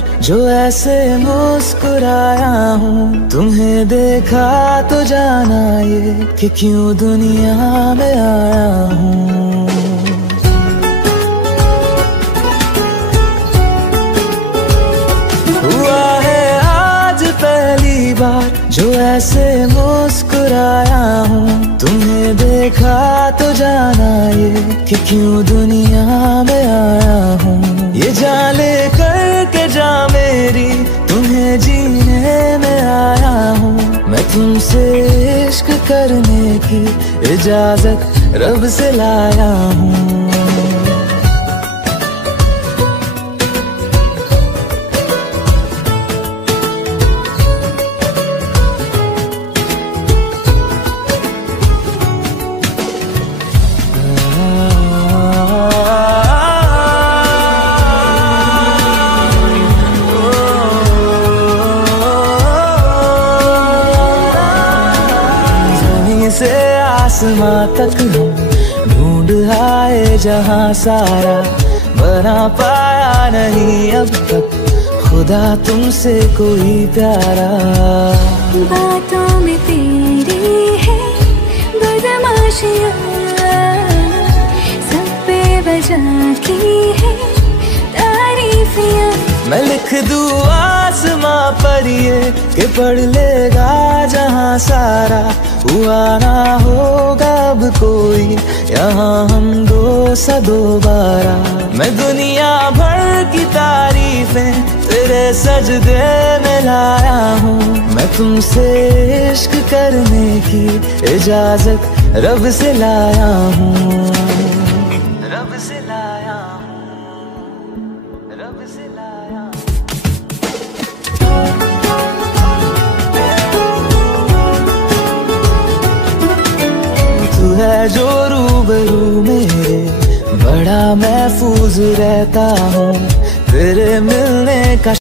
बार जो ऐसे मुस्कुराया हूँ। तुम्हें देखा तो जाना ये कि क्यों दुनिया में आया हूँ। हुआ है आज पहली बार जो ऐसे मुस्कुराया हूँ। तुम्हें देखा तो जाना ये कि क्यों दुनिया में आया हूँ। ये जान ले करके जा मेरी तुम्हें जीने में आया हूँ। मैं तुमसे इश्क करने की इजाजत रब से लाया हूँ। आसमां तक हम ढूंढ आए जहां सारा, बना पाया नहीं अब तक खुदा तुमसे कोई प्यारा। बातों में तेरी है बदमाशियाँ, सब पे वजह की है तारीफियाँ। मैं लिख दूँ आसमां पर ये कि पढ़ लेगा जहां सारा, हुआ ना होगा अब कोई यहाँ हम दो सा दोबारा। मैं दुनिया भर की तारीफें तेरे सजदे में लाया हूँ। मैं तुमसे इश्क करने की इजाजत रब से लाया हूँ। रब से लाया हूँ, रब से लाया हूँ। तू है जो रूबरू मेरे बड़ा महफूज रहता हूँ। तेरे मिलने का